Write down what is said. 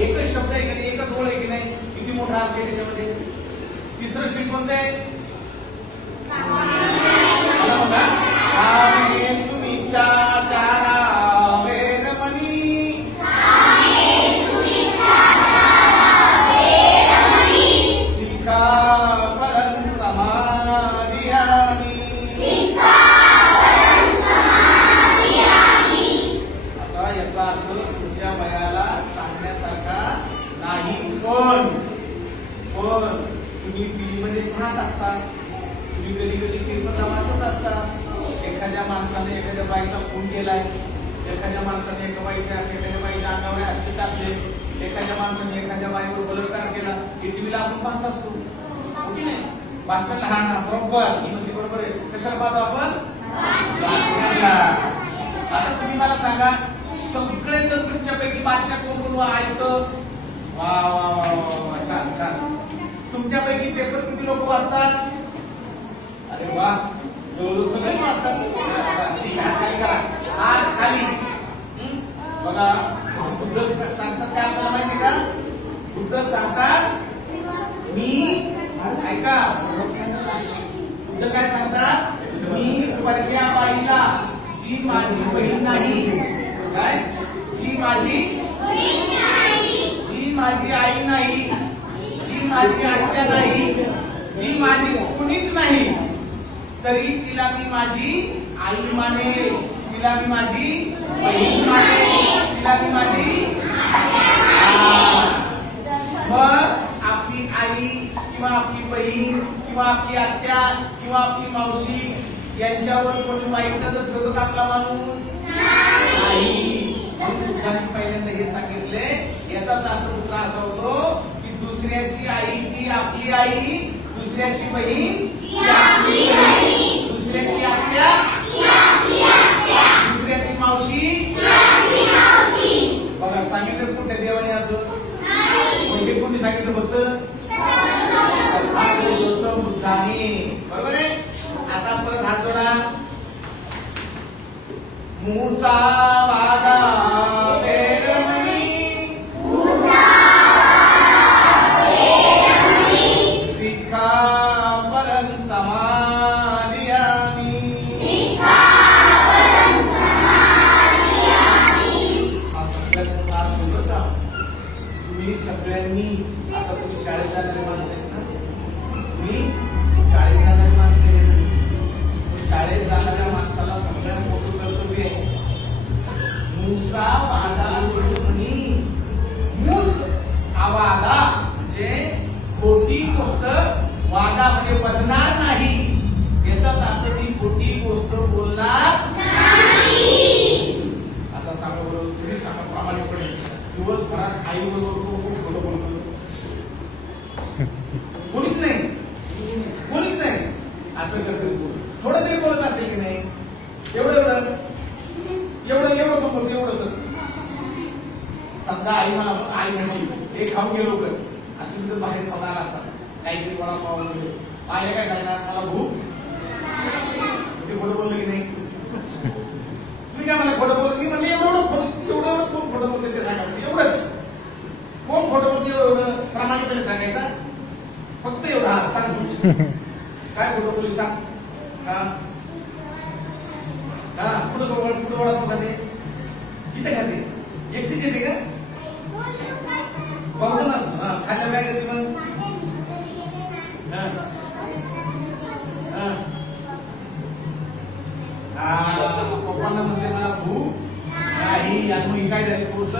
एकच शब्द आहे की नाही, एकच ओळ आहे की नाही, किती मोठा अर्थ आहे त्याच्यामध्ये. तिसरं शीट कोणतं आहे? तुमच्या वयाला सांगण्यासारखा नाही, पण तुम्ही टीव्हीमध्ये पाहत असता, तुम्ही कधी कधी पेपरला वाचत असता, एखाद्या माणसाने एखाद्या बाईचा खून केलाय, एखाद्या माणसाने एखाद्या बाईच्या अंगावर ऍसिड टाकले, एखाद्या माणसाने एखाद्या बाईवर बलात्कार केला, हे टीव्हीला आपण पाहत असतो की नाही. बातम्या लहान बरोबर ही म्हणजे बरोबर आहे. कशाला पाहतो आपण? बातम्याला. आता तुम्ही मला सांगा, सगळे जर तुमच्यापैकी बातम्या कोण कोण ऐकतं? वा वा वा वा, छान छान. तुमच्यापैकी पेपर किती लोक वाचतात? अरे वा, जवळजवळ सगळे वाचतात. हात खाली. बघा, बुद्ध सांगतात काय आपल्याला माहिती का? बुद्ध सांगतात, मी ऐका, बुद्ध काय सांगतात? मी परक्या बाईला, जी माझी बहीण नाही, काय, जी माझी आई नाही, जी माझी आत्या नाही, जी माझी कोणीच नाही, तरी तिला मी माझी आई माने, तिला मी माझी बहीण माने, तिला मी माझी. मग आपली आई किंवा आपली बहीण किंवा आपली आत्या किंवा आपली मावशी यांच्यावर कोणी वाईट नजर ठेवतो का आपला माणूस? नाही. पहिल्यांदा हे सांगितले, याचाच अर्थ दुसरा असा होतो की दुसऱ्याची आई ती आपली आई, दुसऱ्याची बहीण ती आपली बहीण, दुसऱ्याची आत्या दुसऱ्याची मावशी. बघा, सांगितलं कुठे देवाने असं? म्हणजे कोणी सांगितलं? फक्त बुद्धाने. बरोबर आहे. आता परत हात जोडा. मूसा वादा सिक्खा परम समाधियामी. तुम्ही सगळ्यांनी, आता तुम्ही शाळेत जाणारे माणसं आहेत ना, तुम्ही शाळेत जाणारी माणसं आहेत, शाळेत जाणाऱ्या माणसाला सगळ्यात मोठं कर्तव्य आहे मूसा वादा म्हणी. मूस आवादा म्हणजे खोटी गोष्ट, वादा म्हणजे बदणार नाही, याचा अर्थ ती खोटी गोष्ट बोलणार नाही. आता सांगा बरोबर, तुम्ही सांगा प्रामाणिकपणे, दिवसभरात आई बरोबर कोण खोटं बोलतो? कोणीच नाही, कोणीच नाही. असं कसं थोडं तरी बोलत असेल की नाही? एवढं एवढं एवढं एवढं पण बोलतो, एवढंच. समजा आई मला आई म्हणली हे खाऊन गेलो तर, आणि तुम्ही जर बाहेर खाणार असतात काहीतरी वडापाव वगैरे, आईला काय सांगणार? मला भूक. ते खोटं बोललं की नाही? तुम्ही काय मला खोटं बोल? मी म्हणले एवढं कोण खोटं बोलते ते सांगा, एवढंच. कोण खोटं बोलते एवढं प्रामाणिकपणे सांगायचा, फक्त एवढं. हा सांग, काय खोटं बोलली सांग. हा पुढं वडापाव खाते, किती खाते? एकटीच येते का? बघून असतो. हा खायला काय करते मग? पप्पांना म्हणते मला भूक नाही, आणि मग काय झाली? थोडस